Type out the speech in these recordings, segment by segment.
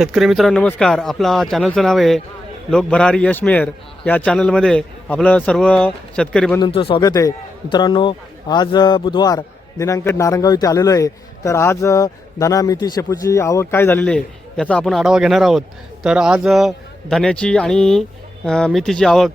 शेतकरी मित्रांनो नमस्कार. आपला चॅनलचं नाव आहे लोक भरारी यश मेहर. या चॅनलमध्ये आपलं सर्व शेतकरी बंधूंचं स्वागत आहे. मित्रांनो आज बुधवार दिनांक नारंगाव इथे आलेलो आहे. तर आज धना मेथी शेपूची आवक काय झालेली आहे याचा आपण आढावा घेणार आहोत. तर आज धन्याची आणि मेथीची आवक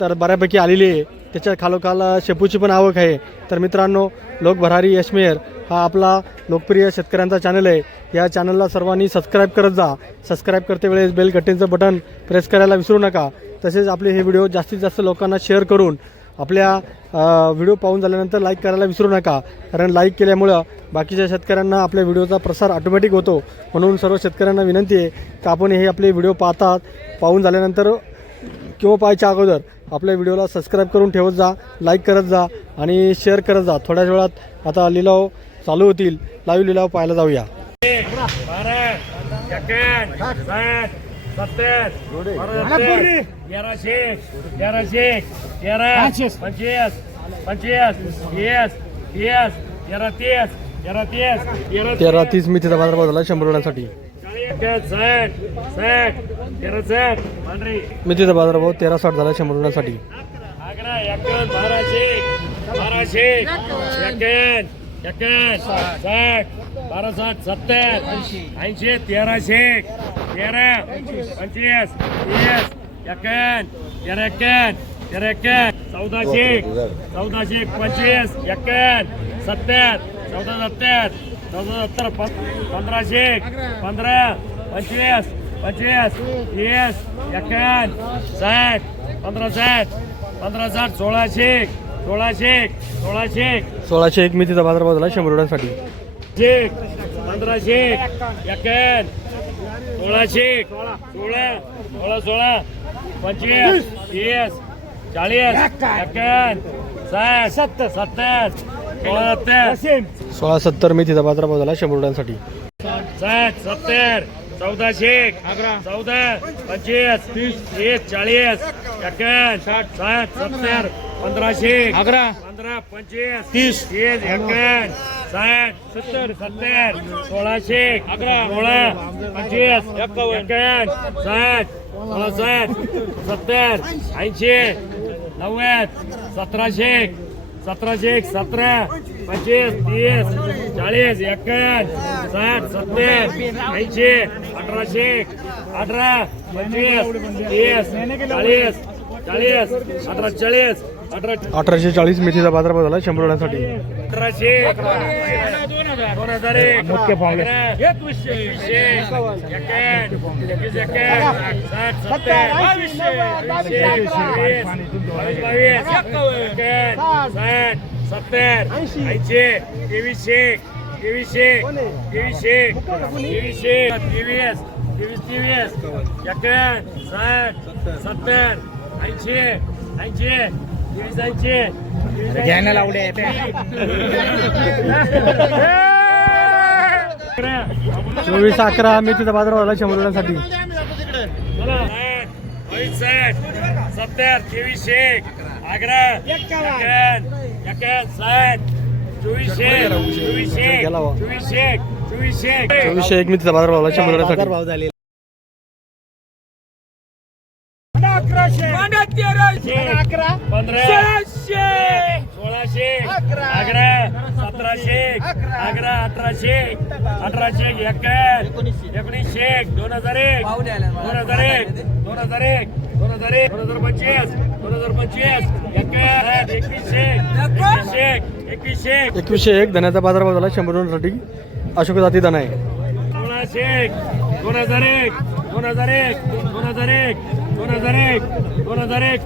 तर बऱ्यापैकी आलेली आहे. त्याच्या खालोखाल शेपूची पण आवक आहे. तर मित्रांनो लोकभरारी यशमेर हा आपला लोकप्रिय शेतकऱ्यांचा चॅनल आहे. या चॅनलला सर्वांनी सबस्क्राईब करत जा. सबस्क्राईब करते वेळेस बेल घंटेचं बटन प्रेस करायला विसरू नका. तसेच आपले हे व्हिडिओ जास्तीत जास्त लोकांना शेअर करून आपल्या व्हिडिओ पाहून झाल्यानंतर लाईक करायला विसरू नका. कारण लाईक केल्यामुळं बाकीच्या शेतकऱ्यांना आपल्या व्हिडिओचा प्रसार ऑटोमॅटिक होतो. म्हणून सर्व शेतकऱ्यांना विनंती आहे की आपण हे आपले व्हिडिओ पाहतात. पाहून झाल्यानंतर किंवा पाहायच्या अगोदर आपल्या व्हिडिओला सबस्क्राईब करून ठेवत जा लाईक करत जा आणि शेअर करत जा. थोड्याच वेळात आता लिलाव चालू होतील. लाईव्ह लिलाव पाहायला जाऊया. तेरा तीस मी तेरा बाजार तेरा तीस तेरा तेरा तीस झाला शंभर रुपयांसाठी चाळीस साठ. साठ तेरा साठ झाला शंभर रुपयांसाठी. आग्रा एक्याण्णव बाराशे. बाराशे. एक्याण्णव एक्याण्णव साठ. बारा साठ सत्तर. ऐंशी तेराशे. तेरा पंचवीस तीस. एक्याण्णव तेरा एक्याण्णव तेरा एक्याण्णव चौदाशे. चौदाशे पंचवीस. एक्याण्णव सत्तर. चौदा सत्तर. चौदा सत्तर पंधराशे. पंधरा पंचवीस. पंचवीस तीस एक्याण्णव साठ पंधरा साठ पंधरा साठ सोळाशे सोळाशे सोळाशे. सोळाशे एक मितीचा बाजारभाव झाला शंभर रुपयांसाठी. शेक पंधराशे एक्याण्णव सोळाशे सोळा सोळा सोळा पंचवीस तीस चाळीस एक्याण्णव साठ सत्तर. सत्तर सोळा सत्तर. सोळा सत्तर मितीचा बाजारभाव झाला शंभर रुपयांसाठी. साठ सत्तर चौदाशे चौदा पंचवीस तीस. तीस चाळीस एक्याण्णव साठ साठ सत्तर पंधराशे अकरा. पंधरा पंचवीस तीस. तीस एक्याण्णव साठ सत्तर. सत्तर सोळाशे अकरा. सोळा पंचवीस एक्याण्णव साठ सोळा साठ सत्तर ऐंशी नव्वद सतराशे सतराशे एक सतरा पंचवीस तीस चाळीस एक्याण्णव साठ सत्तर ऐंशी अठराशे एक, अठरा पंचवीस तीस चाळीस चाळीस अठरा चाळीस अठरा अठराशे चाळीस मितीचा बाजारभाव झाला शंभर रुपयांसाठी. अठराशे दोन हजार एक अकरा, एकवीसशे एक्याण्णव एकवीस एक्याण्णव साठ सत्तर बावीसशे बावीस सत्तर ऐंशी तेवीसशे तेवीसशे तेवीसशे तेवीसशे तेवीस तेवीस तेवीस एक्याण्णव साठ सत्तर ऐंशी ऐंशी तेवीस ऐंशी घ्यायला लावले चोवीस अकरा मितीचा बाजारभाव झाला शंभर रुपयांसाठी. साठ सत्तर तेवीसशे आग्रा. एक्याण्णव एक्याण्णव साठ चोवीसशे एक मितीचा बाजारभाव झाला शंभर रुपयांसाठी. भाव झाले सोळाशे. अकरा. सतराशे. अकरा. अठराशे. अठराशे एक्याण्णव एकोणीसशे. दोन हजार एक. दोन हजार एक. दोन हजार एक. दोन हजार एक. दोन हजार पंचवीस. दोन हजार पंचवीस. एक्याण्णव एकवीसशे एकवीसशे एकवीसशे एकवीसशे एक. धन्याचा बाजारभाव झाला शंभर रुपयांसाठी अशोक जाती धन आहे. सोळाशे एक. दोन हजार एक. दोन हजार एक. दोन हजार एक. दोन हजार एक. दोन हजार एक.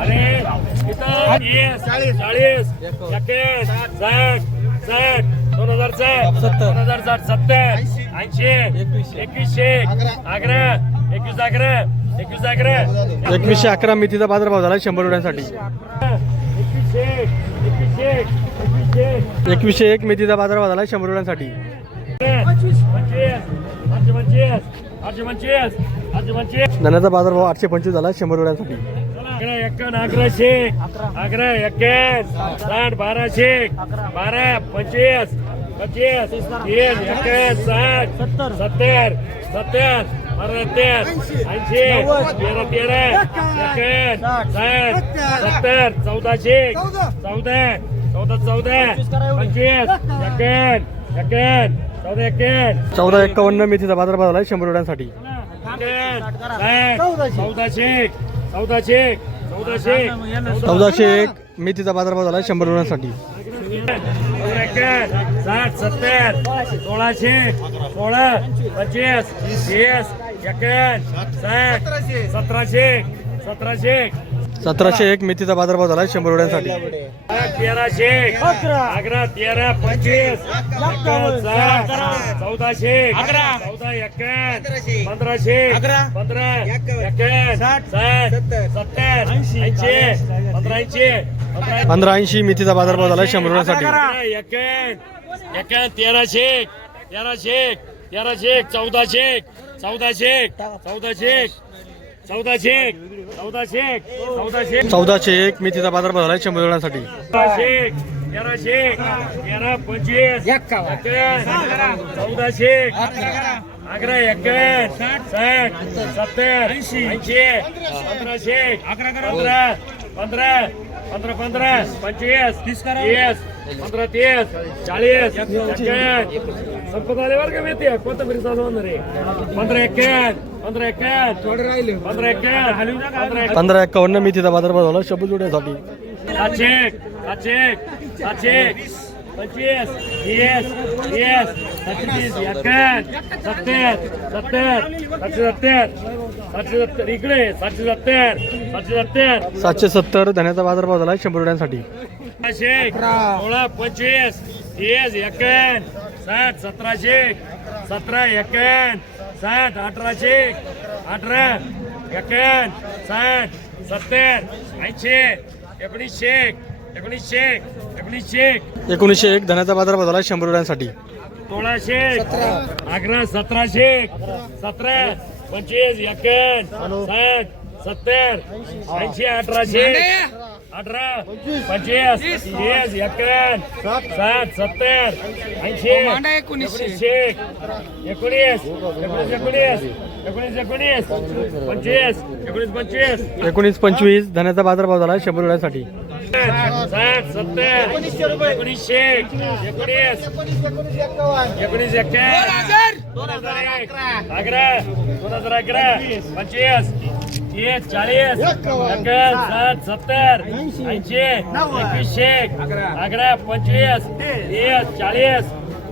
अरे इथं चाळीस. साठ. साठ. दोन हजार साठ. दोन हजार साठ. सत्तर. ऐंशी. एकवीसशे. अकरा. एकवीस अकरा. एकवीस अकरा. एकवीसशे अकरा मितीचा बाजारभाव झाला शंभर रुपयांसाठी. एकवीसशे एकवीसशे एकवीसशे एक मेथीचा बाजारभाव झाला शंभर रुपयांसाठी पंचवीस आठशे पंचवीस आठशे पंचवीस धन्याचा झाला शंभर रुपयांसाठी अकरा एक्कावन्न अकराशे अकरा एक्क्याण्णव साठ बाराशे बारा पंचवीस पंचवीस तीस एकवीस साठ सत्तर. सत्तर सत्तर अठ्याहत्तर ऐंशी तेरा तेरा एकवीस साठ सत्तर चौदाशे चौदा चौदा चौदा. पंचवीस एकेन एकेन चौदा एकेन चौदा एक्कावन्न मेथीचा बाजारभाव झाला शंभर रुपयांसाठी. चौदाशे चौदाशे चौदाशे चौदाशे एक मेथीचा बाजारभाव झाला शंभर रुपयांसाठी. साठ सत्तर. सोळाशे सोळा. पंचवीस. तीस एकेन साठ. सतराशे सतराशे सतराशे एक मेथीचा बाजारभाव झाला शंभर रुपयांसाठी तेराशे अकरा. तेरा पंचवीस. चौदाशे चौदा एकावन्न पंधराशे पंधरा. सत्तर. ऐंशी. पंधरा ऐंशी. पंधरा पंधरा ऐंशी मेथीचा बाजारभाव झाला शंभर रुपयांसाठी एकावन्न एकावन्न तेराशे तेराशे तेराशे चौदाशे चौदाशे चौदाशे चौदाशे चौदाशे चौदाशे चौदाशे एक मेथीचा बाजारभाव झाला शंभर रुपयांसाठी तेराशे तेराशे तेरा पंचवीस. चौदाशे अकरा एकावन्न साठ. सत्तर. ऐंशी. पंधराशे पंधरा पंधरा. पंधरा. पंधरा पंचवीस. तीस तीस. पंधरा तीस. चाळीस. एकावन्न संपत आले बरं का माहिती कोणतं तरी चालू होणार आहे पंधरा एकावन्न पंधरा एक्कावन्न मेथीचा बाजारभाव झाला. सातशे सातशे सातशे पंचवीस तीस तीस सातशे तीस एकावन्न सत्तर सत्तर सातशे सत्तर सातशे सत्तर. इकडे सातशे सत्तर सातशे सत्तर. सातशे सत्तर धन्याचा बाजारभाव झाला शंभर रुपयांसाठी पंचवीस तीस एकावन्न साठ सतराशे सतरा एकावन्न साठ अठराशे अठरा एकावन्न साठ सत्तर ऐंशी एकोणीसशे एकोणीसशे एकोणीसशे. एकोणीसशे एक धन्याचा बाजारभाव झाला शंभर रुपयांसाठी सोळाशे अकरा सतराशे सतरा पंचवीस एकावन्न साठ सत्तर ऐंशी अठराशे. अठरा पंचवीस तीस एकावन्न साठ. सत्तर ऐंशी. एकोणीसशे. एकोणीस. एकोणीस एकोणीस. एकोणीस एकोणीस. पंचवीस. एकोणीस पंचवीस. एकोणीस पंचवीस. धन्याचा बाजारभाव झाला शंभर रुपयांसाठी. साठ सत्तर एकोणीसशे एकोणीस एकोणीस एक्क्याण्णव दोन हजार. एक अकरा दोन हजार अकरा पंचवीस तीस चाळीस एकावन्न साठ सत्तर ऐंशी एकवीसशे अकरा पंचवीस तीस चाळीस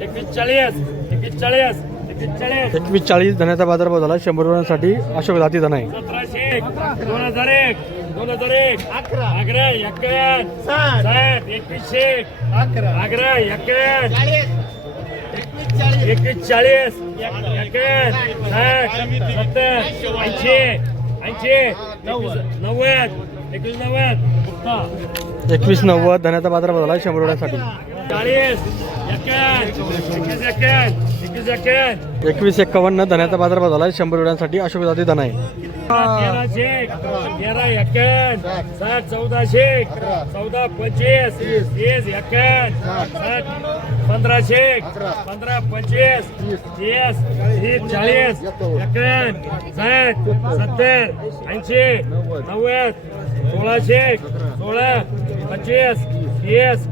एकवीस चाळीस एकवीस चाळीस एकवीस चाळीस एकवीस चाळीस धन्याचा बाजारभाव झाला. शंभर रुपयांसाठी अशोक जाती धना आहे सतराशे दोन हजार एक. दोन हजार एक. अकरा. अकरा एकावन्न साठ. एकवीसशे. अकरा. अकरा एकावन्न एकवीस चाळीस. एकावन्न साठ. सत्तर. ऐंशी ऐंशी. नव्वद. एकवीस नव्वद. एकवीस नव्वद. धन्याचा बाजारभाव झाला. शंभर रुपयांसाठी. चाळीस एकवीस एकावन्न एकवीस एक्कावन्न धन्याचा बाजारभाव झाला. शंभर रुपयांसाठी अशोक जाती धना आहे तेरा एकावन्न साठ चौदाशे चौदा पंचवीस तीस एकावन्न साठ पंधराशे पंधरा पंचवीस तीस तीस चाळीस साठ सत्तर ऐंशी नव्वद सोळाशे सोळा पंचवीस तीस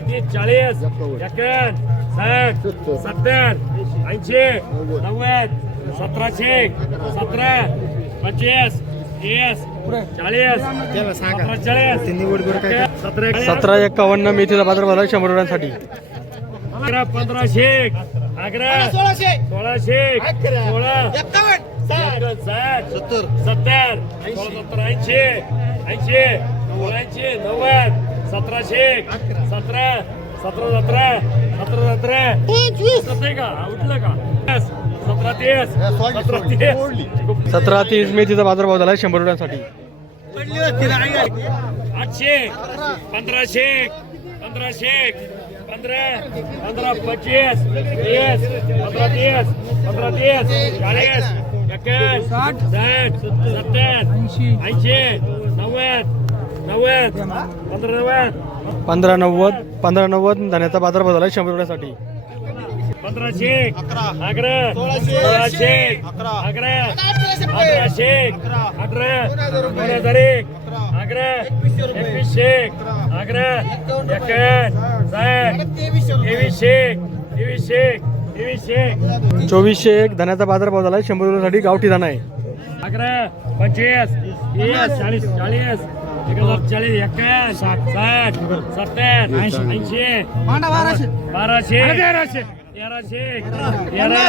सोळा तीस चाळीस एकावन्न साठ सत्तर ऐंशी नव्वद सतराशे सतरा पंचवीस तीस चाळीस सतरा चाळीस सतरा सतरा एक्कावन्न मेथीचा बाजारभाव झाला शंभर रुपयांसाठी. अकरा पंधराशे अकरा सोळाशे सोळाशे. सोळा साठ. सत्तर. सत्तर. ऐंशी. ऐंशी. ऐंशी नव्वद. सतराशे सतरा. सतरा सतरा. सतरा सतरा. सतरा का? उठलं का? सतरा तीस सतरा तीस सतरा तीस मेथीचा बाजारभाव झाला शंभर रुपयांसाठी. आठशे पंधराशे पंधराशे पंधरा. पंधरा पंचवीस. तीस पंधरा तीस पंधरा तीस चाळीस. एकावन्न साठ. सत्तर. ऐंशी. नव्वद. नव्वद. पंधरा नव्वद. पंधरा नव्वद पंधरा नव्वद धन्याचा बाजारभाव झाला शंभर रुपयांसाठी. पंधराशे अकरा. सोळाशे अकरा. अठराशे अठरा दोन हजार एक. अकरा. एकवीसशे अकरा. एकावन्न साठ. तेवीसशे तेवीसशे तेवीसशे चोवीसशे एक धन्याचा बाजारभाव झाला शंभर रुपयासाठी गावठी दाना आहे. अकरा पंचवीस तीस. चाळीस. चाळीस. चाळीस एक्कावन्न साठ साठ सत्तर ऐंशी बाराशे. तेराशे. तेराशे. तेरा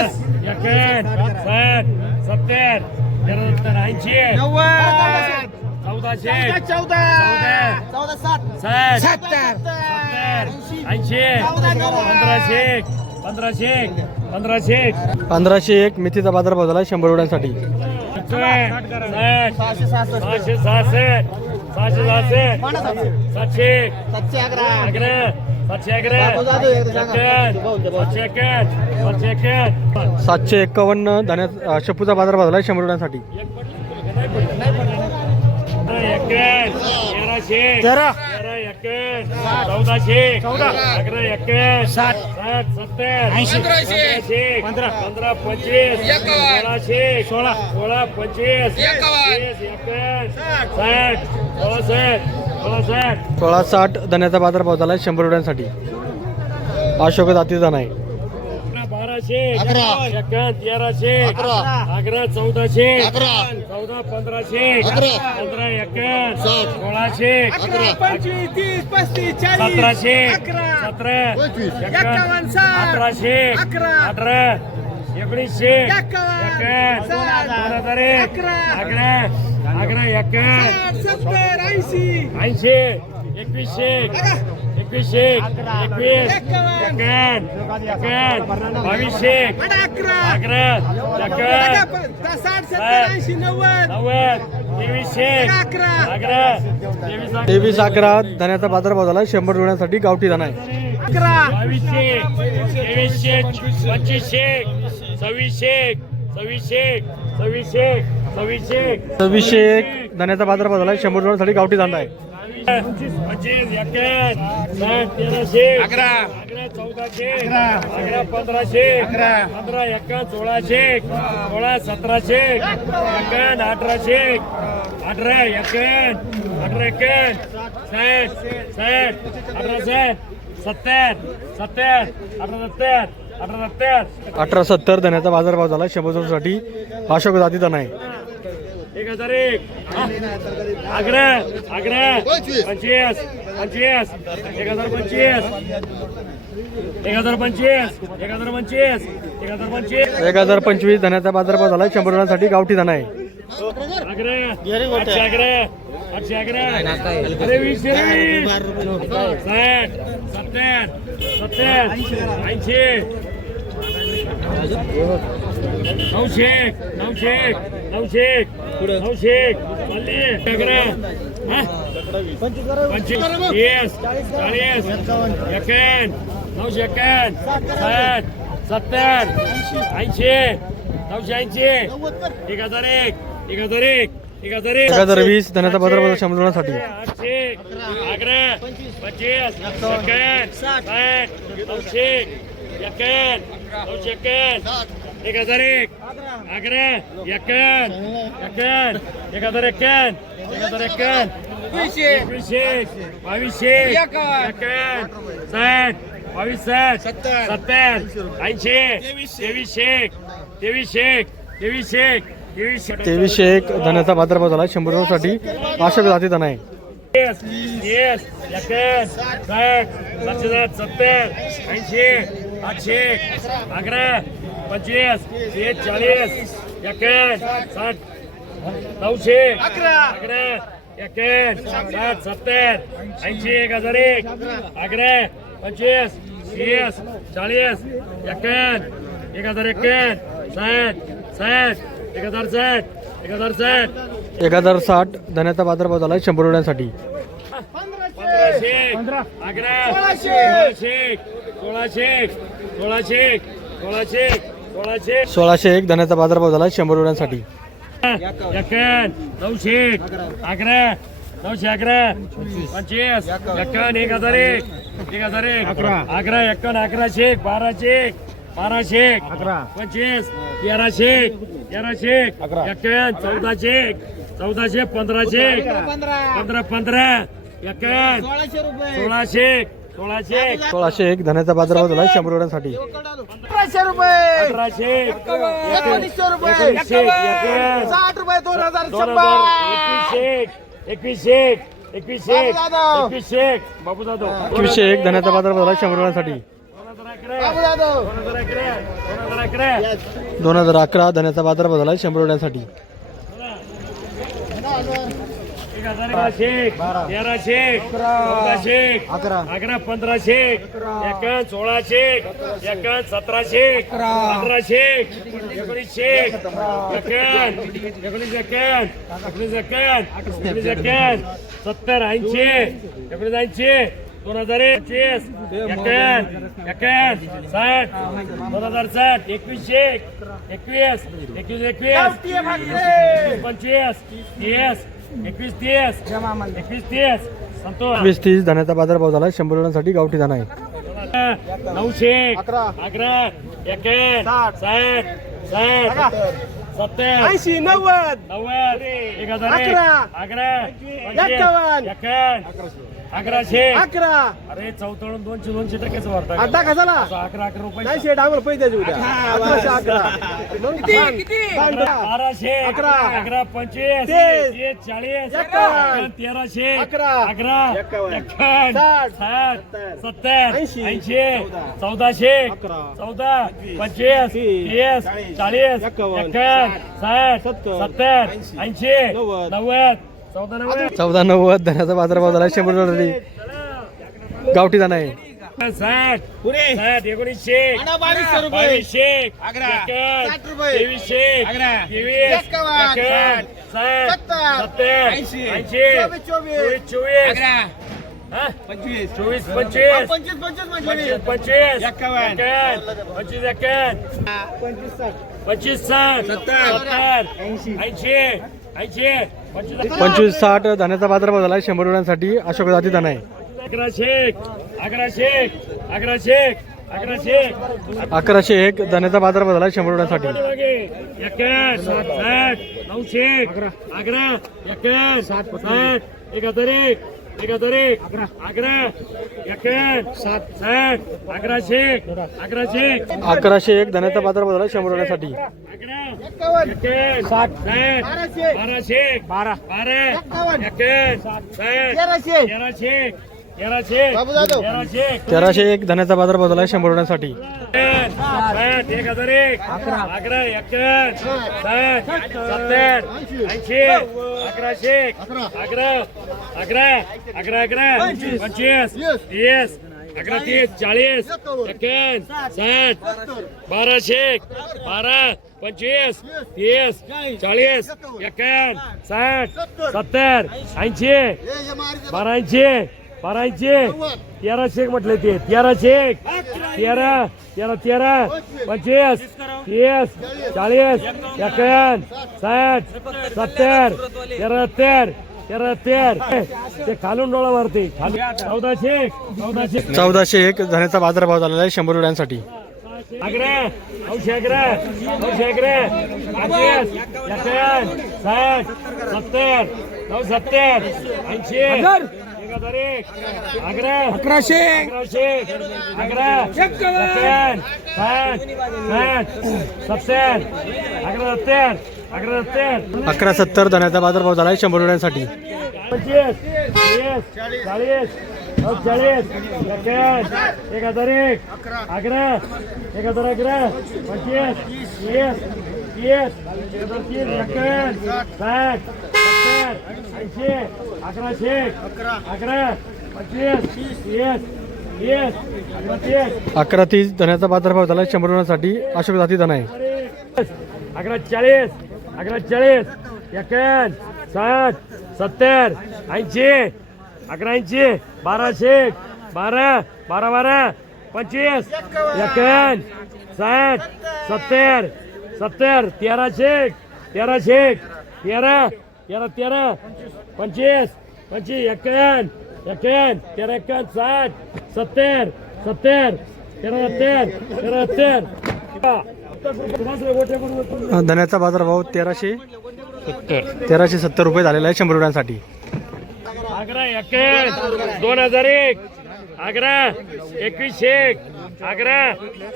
एक्कावन्न साठ सत्तर तेरा सत्तर ऐंशी. चौदाशे. चौदा साठ. सत्तर. ऐंशी. पंधराशे पंधराशे पंधराशे पंधराशे एक मेथीचा बाजारभाव झाला शंभर रुपयांसाठी. सहाशे सहाशे सहासष्ट. सहाशे सातशे सातशे अकरा सातशे एक्कावन्न सातशे एक्कावन्न सातशे एक्कावन्न धन्या शेपूचा बाजारभाव झाला शंभर रुपयांसाठी. तेराशे. तेरा एक्कावन्न चौदाशे चौदा. अकरा एक्कावन्न साठ. साठ सत्तर ऐंशी. पंधरा. पंधरा पंचवीस सोळाशे सोळा. सोळा पंचवीस एक्कावन्न साठ. सोळासष्ट सोळासष्ट सोळा साठ धन्याचा बाजारभाव झाला शंभर रुपयांसाठी. अशोक जाती दाना आहे बाराशे एक्कावन्न तेराशे अकरा. चौदाशे चौदा पंधराशे पंधरा एक्कावन्न सोळाशे सतराशे. सतरा. एक्कावन्न अठराशे. अठरा. एकोणीसशे. एक्कावन्न दोन हजार एक. अकरा. अकरा. एक्कावन्न ऐंशी. एकवीसशे एकवीसशे एकवीस एक्कावन्न एक्कावन्न बावीसशे अकरा. एक्कावन्न नव्वद. तेवीसशे अकरा. तेवीस तेवीस अकरा धन्याचा बाजारभाव झाला शंभर रुपयांसाठी गावठी दाना आहे. बावीसशे तेवीसशे पंचवीसशे सव्वीसशे सव्वीसशे सव्वीसशे सव्वीसशे सव्वीसशे एक धन्याचा बाजारभाव झाला शंभर रुपयांसाठी गावठी दाना आहे. पंचवीस एक्याण्णव तेराशे अकरा अकरा चौदाशे अकरा पंधराशे अकरा पंधरा एक्कावन्न सोळाशे सोळा सतराशे एक्कावन्न अठराशे अठरा एक्कावन्न अठरा एक्कावन्न साठ साठ अठरा साठ सत्तर सत्तर अठरा सत्तर. अठरा सत्तर अठरा सत्तर धण्याचा बाजारभाव झाला. शंभर रुपयांसाठी अशोक जाती दाना आहे एक हजार एक. अकरा अकरा पंचवीस पंचवीस. एक हजार पंचवीस. एक हजार पंचवीस. एक हजार पंचवीस. एक हजार पंचवीस. एक हजार पंचवीस धन्याचा बाजारभाव झाला शंभर रुपयांसाठी गावठी दाना आहे. अकरा आठशे अकरा आठशे अकरा अरे वीस वीस. साठ सत्तर सत्तर. ऐंशी. नऊशे नऊशे नऊशे. हा? पंचवीस चाळीस नऊशे एक्याण्णव साठ सत्तर ऐंशी नऊशे ऐंशी एक हजार एक एक हजार एक एक हजार एक. हजार वीस झाला शंभर रुपयांसाठी आठशे अकरा पंचवीस एक्याण्णव साठ नऊशे एक्याण्णव नऊशे एक्याण्णव. एक हजार एक. अकरा एक्याण्णव एक्याण्णव एक हजार एक हजार एकवीसशे बावीसशे एक्याण्णव साठ. बावीस साठ. सत्तर. ऐंशी तेवीसशे तेवीसशे तेवीसशे तेवीसशे तेवीसशे एक. धन्याचा बाजारभाव झाला. शंभर रुपयांसाठी अशोक जाती दाना आहे येस येस एक्याण्णव साठ. सातशे साठ सत्तर. ऐंशी आठशे अकरा पंचवीस तीस चाळीस एक्याण्णव साठ नऊशे अकरा. अकरा साठ सत्तर ऐंशी एक हजार एक अकरा पंचवीस तीस चाळीस एक्याण्णव एक हजार एक्याण्णव साठ साठ एक हजार साठ एक हजार साठ. एक हजार साठ धन्याचा बाजारभाव झाला शंभर रुपयांसाठी. अकरा सोळाशे सोळाशे सोळाशे सोळाशे सोळाशे. सोळाशे एक धन्याचा बाजारभाव झाला शंभर रुपयांसाठी. नऊशे अकरा नऊशे अकरा पंचवीस एक्कावन्न एक हजार एक एक हजार एक अकरा. अकरा एक्कावन्न अकराशे एक बाराशे एक बाराशे पंचवीस तेराशे तेराशे एक्याण्णव चौदाशे चौदाशे पंधराशे पंधरा. पंधरा एक्याण्णव सोळाशे सोळाशे सोळाशे एक. धन्याचा बाजारभाव झाला शंभर रुपयांसाठी अठराशे रुपये. अठराशे एकोणीसशे रुपये. एकोणीसशे साठ रुपये दोन हजार दोन शंभर. हजार एकवीसशे एकवीसशे एकवीसशे बाबू जाधव. एकवीसशे बाबू जाधव एकवीसशे एक धन्याचा बाजारभाव झाला शंभर रुपयांसाठी दोन हजार अकरा. बाबू दोन हजार धन्याचा बाजारभाव झाला शंभर रुपयांसाठी एक हजार बाराशे तेराशे चौदाशे अकरा. अकरा पंधराशे एकावन्न सोळाशे एकावन्न सतराशे अठराशे एकोणीसशे एकावन्न एकोणीस एकावन्न एकोणीस एकावन्न एकोणीस एकावन्न सत्तर ऐंशी एकोणीस ऐंशी दोन हजार एकवीस एकावन्न एकावन्न साठ दोन हजार साठ एकवीसशे एकवीस एकवीस एकवीस पंचवीस तीस एकवीस तीस एकवीस तीस संतोष वीस तीस धन्याचा बाजारभाव झाला शंभर रुपयांसाठी गावठी दाना आहे नऊशे अकरा. अकरा एके साठ. साठ साठ सत्तर ऐंशी नव्वद नव्वद एक हजार. अकरा. अकरा एक्कावन्न. एक्कावन्न अकराशे अकरा अरे चौथळून दोनशे दोनशे टक्केच वाढतात कशाला अकरा अकरा रुपये नाही शेट आम्हाला पैसे द्यायचे उद्या अकराशे अकरा मग. बाराशे अकरा. अकरा पंचवीस तीस. तीस, चाळीस एक्कावन्न. तेराशे अकरा. अकरा एक्कावन्न. एक्कावन्न साठ. साठ सत्तर. सत्तर ऐंशी. ऐंशी चौदाशे अकरा. चौदा पंचवीस तीस. तीस चाळीस. चाळीस एक्कावन्न. एक्कावन्न साठ सत्तर. सत्तर ऐंशी. ऐंशी नव्वद. नव्वद चौदा नव्वद चौदा नव्वद धन्याचा बाजारभाव झाला शंभर रुपयांसाठी गावठी दाना आहे. साठ पुरे. साठ एकोणीसशे. बावीसशे. तेवीसशे. अकरा. तेवीस. ऐंशी. ऐंशी. चोवीस, चोवीस. चोवीस चोवीस. हा? पंचवीस. चोवीस पंचवीस. पंचवीस पंचवीस. पंचवीस पंचवीस एक्कावन्न. पंचवीस एक्कावन्न पंचवीस साठ. पंचवीस साठ. सत्तर. सत्तर. ऐंशी. ऐंशी ऐंशी. पंचवीस साठ धन्याचा बाजारभाव झाला शंभर रुपयांसाठी. अशोक जाती दाना आहे अकराशे अकराशे अकराशे अकराशे अकराशे एक धन्याचा बाजारभाव झाला शंभर रुपयांसाठी. एक हजार एक अकरा एक्याण्णव सात. साठ अकराशे अकराशे अकराशे एक धन्याचा बाजारभाव झाला शंभर रुपयांसाठी. साठ बाराशे. बारा बारा तेराशे तेराशे तेराशे एक. धन्याचा बाजारभाव झाला शंभर रुपयांसाठी साठ एक हजार एक. अकरा. सत्तर ऐंशी. अकराशे अकरा. अकरा अकरा अकरा पंचवीस. तीस. अकरा तीस चाळीस एक्क्याण्णव साठ. बाराशे बारा पंचवीस तीस. चाळीस. एक्क्याण्णव साठ सत्तर. ऐंशी बारा ऐंशी बारा ऐंशी तेराशे म्हटलं ते. तेराशे तेरा तेरा तेरा. पंचवीस तीस चाळीस एक्याण्णव साठ सत्तर तेराहत्तर तेराहत्तर ते खालून डोळा मारते चौदाशे चौदाशे चौदाशे एक धन्याचा बाजारभाव झालेला आहे शंभर रुपयांसाठी. अकरा नऊशे अकरा नऊशे अकरा पंचवीस एक्याण्णव साठ सत्तर नऊ सत्तर ऐंशी. अकरा अकराशे अकराशे अकरा एक्याण्णव साठ साठ सत्तर अकरा अकरा सत्तर अकरा सत्तर धन्याचा बाजारभाव झाला आहे शंभर रुपयांसाठी पंचवीस तीस चाळीस चाळीस एक्याण्णव एक हजार एक अकरा एक हजार अकरा पंचवीस तीस तीस एक हजार तीस एक्याण्णव साठ ऐंशी अकराशे अकरा. पंचवीस तीस तीस अकरा तीस अकरा तीस धन्याचा बाजारभाव झाला. शंभर रुपयांसाठी अशोक जाती दाना आहे. अकरा चाळीस अकरा चाळीस एक्याण्णव साठ सत्तर ऐंशी अकरा ऐंशी बाराशे बारा बारा बारा पंचवीस एक्याण्णव साठ सत्तर सत्तर तेराशे तेराशे तेरा तेरा तेरा. पंचवीस पंचवीस एक्याण्णव एक्याण्णव तेरा एक्याण्णव साठ सत्तर सत्तर तेरा सत्तर तेरा सत्तर धन्याचा बाजारभाव तेराशे तेराशे सत्तर रुपये झालेला आहे शंभर रुपयांसाठी. आग्रा एक दोन हजार एक. आग्रा एकवीस एक. आग्रा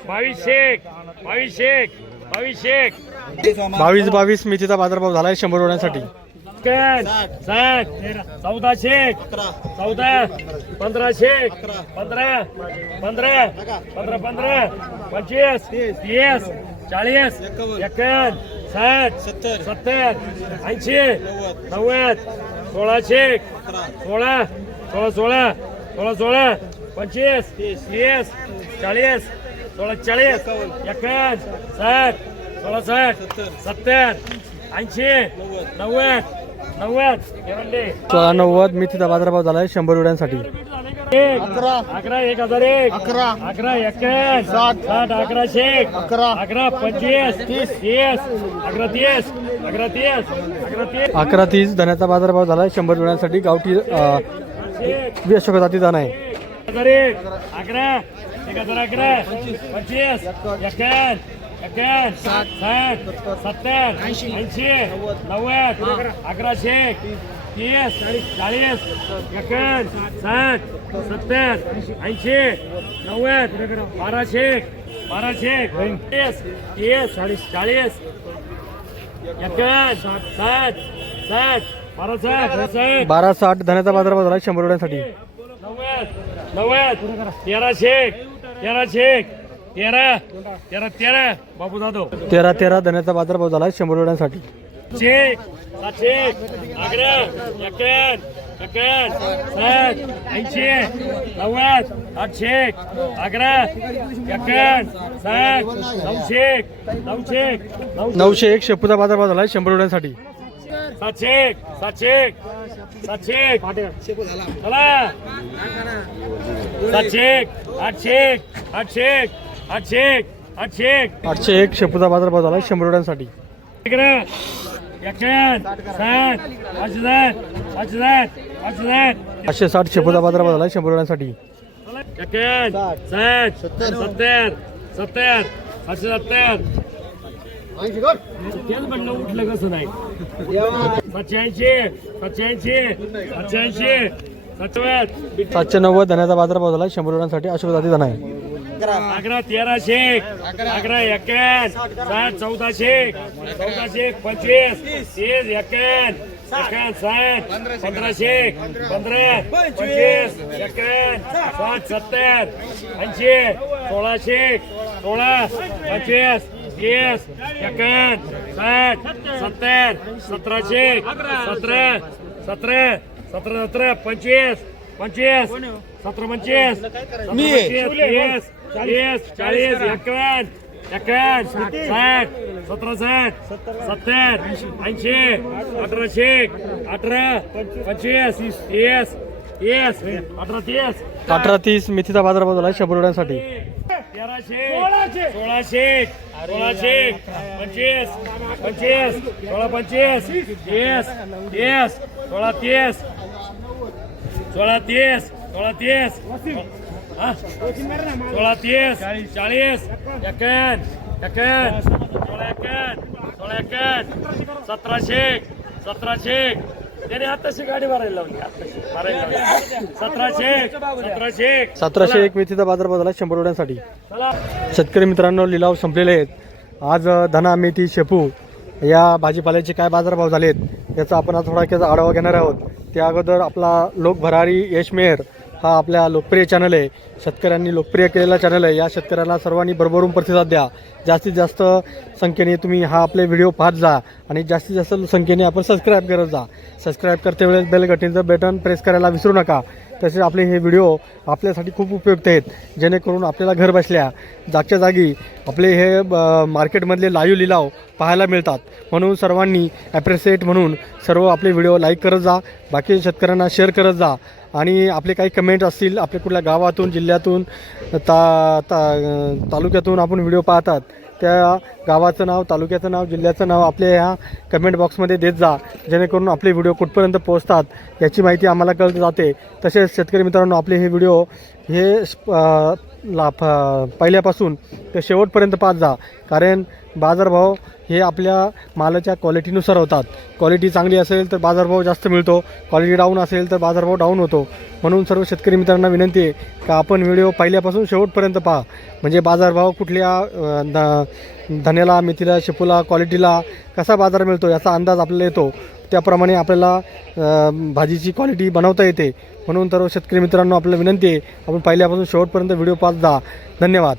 बावीस एक. बावीस एक. बावीस एक. बावीस बावीस मेथीचा बाजारभाव झाला आहे शंभर रुपयांसाठी. साठ चौदाशे चौदा पंधराशे पंधरा पंधरा पंधरा पंधरा पंचवीस तीस चाळीस एकावन्न साठ सत्तर सत्तर ऐंशी नव्वद सोळाशे सोळा सोळा सोळा सोळा सोळा पंचवीस तीस चाळीस सोळा चाळीस एकावन्न साठ सोळा साठ सत्तर ऐंशी नव्वद सोळा नव्वद मेथीचा बाजारभाव झाला आहे शंभर रुपयांसाठी एक. अकरा. एक हजार एक. अकरा. अकरा साठ साठ अकराशे अकरा अकरा. पंचवीस. तीस. तीस. अकरा तीस. अकरा तीस. अकरा तीस. अकरा तीस धन्याचा बाजारभाव झाला आहे शंभर रुपयांसाठी गावठी अशोक जाती दाना आहे. अकरा. एक हजार अकरा. पंचवीस. एक्क्याण्णव साठ साठ सत्तर ऐंशी नव्वद अकराशे तीस चाळीस एक्क्याण्णव साठ सत्तर ऐंशी नव्वद बाराशे बाराशे तीस तीस चाळीस चाळीस एक्क्याण्णव साठ साठ बारा साठ बारा साठ धन्याचा झाला आहे शंभर रुपयांसाठी. नव्वद नव्वद तेराशे तेराशे तेरा तेरा तेरा. बाबू जाधव. तेरा तेरा धन्याचा बाजारभाव झाला आहे शंभर रुपयांसाठी. सातशे अकरा एक्याण्णव साठ ऐंशी नव्वद आठशे अकरा एक्याण्णव साठ नऊशे नऊशे नऊशे. एक शेपूचा बाजारभाव झाला आहे शंभर रुपयांसाठी. सातशे सातशे सातशे. चला. सातशे आठशे आठशे. आठशे आठशे आठशे एक शेपूचा बाजारभाव झाला आहे शंभर रुपयांसाठी. एक्याण्णव साठ शेपूचा बाजारभाव झाला आहे शंभर रुपयांसाठी. सत्तर सत्तर पाचशे सत्तर. तेच म्हणलं उठलं कसं नाही. सातशे सत्तर नव्वद धन्याचा बाजारभाव झाला आहे शंभर रुपयांसाठी. अशोक जाती दाना आहे अकरा. तेराशे अकरा. एक्याण्णव साठ चौदाशे चौदाशे पंचवीस. तीस एक्याण्णव एक्याण्णव साठ. पंधराशे पंधरा. पंचवीस. एक्याण्णव साठ सत्तर. ऐंशी सोळाशे सोळा पंचवीस तीस एक्याण्णव साठ सत्तर. सतराशे सतरा. सतरा सतरा सतरा पंचवीस. पंचवीस. सतरा पंचवीस. सतरा पंचवीस तीस चाळीस. चाळीस एक्कावन्न एक्कावन्न साठ. सतरा साठ. सत्तर. ऐंशी. अठराशे. अठरा. पंचवीस. तीस. तीस. अठरा तीस. अठरा तीस. मेथीचा झाला आहे शंभर रुपयांसाठी तेराशे. सोळाशे. सोळाशे. पंचवीस. पंचवीस. सोळा पंचवीस. तीस तीस. सोळा तीस. सोळा तीस. सोळा तीस हा? सोळा तीस चाळीस. एक्याण्णव एक्याण्णव सोळा एक्याण्णव सोळा एक्याण्णव सतराशे. सतराशे. त्याने आताशी गाडी भरायला लावली. आताशी. भरायला लावली. सतराशे. सतराशे. सतराशे एक मेथीचा बाजारभाव झाला आहे शंभर रुपयांसाठी. शेतकरी मित्रांनो लिलाव संपलेले आहेत. आज धना मेथी शेपू या भाजीपाल्याचे काय बाजारभाव झालेत याचा आपण आज थोडक्याचा आढावा घेणार आहोत. त्या अगोदर आपला लोक भरारी यश मेहर हा आपल्या लोकप्रिय चॅनल आहे. शेतकऱ्यांनी लोकप्रिय केलेला चॅनल आहे. या शेतकऱ्यांना सर्वांनी भरभरून प्रतिसाद द्या. जास्तीत जास्त संख्येने तुम्ही हा आपले व्हिडिओ पाहत जा आणि जास्तीत जास्त संख्येने आपण सबस्क्राईब करत जा. सबस्क्राईब करते वेळेस बेल घटनेचं बटन प्रेस करायला विसरू नका. तसेच आपले हे व्हिडिओ आपल्यासाठी खूप उपयुक्त आहेत. जेणेकरून आपल्याला घर बसल्या जागच्या जागी आपले हे ब- मार्केटमधले लाईव्ह लिलाव पाहायला मिळतात. म्हणून सर्वांनी ॲप्रिसिएट म्हणून सर्व आपले व्हिडिओ लाईक करत जा. बाकी शेतकऱ्यांना शेअर करत जा. आणि आपले काही कमेंट असतील आपल्या कुठल्या गावातून जिल्ह्यातून ता ता तालुक्यातून आपण व्हिडिओ पाहतात त्या गावाचं नाव तालुक्याचं नाव जिल्ह्याचं नाव आपल्या ह्या कमेंट बॉक्समध्ये देत जा. जेणेकरून आपले व्हिडिओ कुठपर्यंत पोहोचतात याची माहिती आम्हाला कळत जाते. तसेच शेतकरी मित्रांनो आपले हे व्हिडिओ हे ला पहिल्यापासून ते शेवटपर्यंत पाहत जा. कारण बाजारभाव हे आपल्या मालाच्या क्वालिटीनुसार होतात. क्वालिटी चांगली असेल तर बाजारभाव जास्त मिळतो. क्वालिटी डाऊन असेल तर बाजारभाव डाऊन होतो. म्हणून सर्व शेतकरी मित्रांना विनंती आहे का आपण व्हिडिओ पहिल्यापासून शेवटपर्यंत पहा. म्हणजे बाजारभाव कुठल्या धन्याला मेथीला शेपूला क्वालिटीला कसा बाजार मिळतो याचा अंदाज आपल्याला येतो. त्याप्रमाणे आपल्याला भाजीची क्वालिटी बनवता येते. म्हणून तर शेतकरी मित्रांनो आपल्याला विनंती आहे आपण पहिल्यापासून शेवटपर्यंत व्हिडिओ पाच जा. धन्यवाद.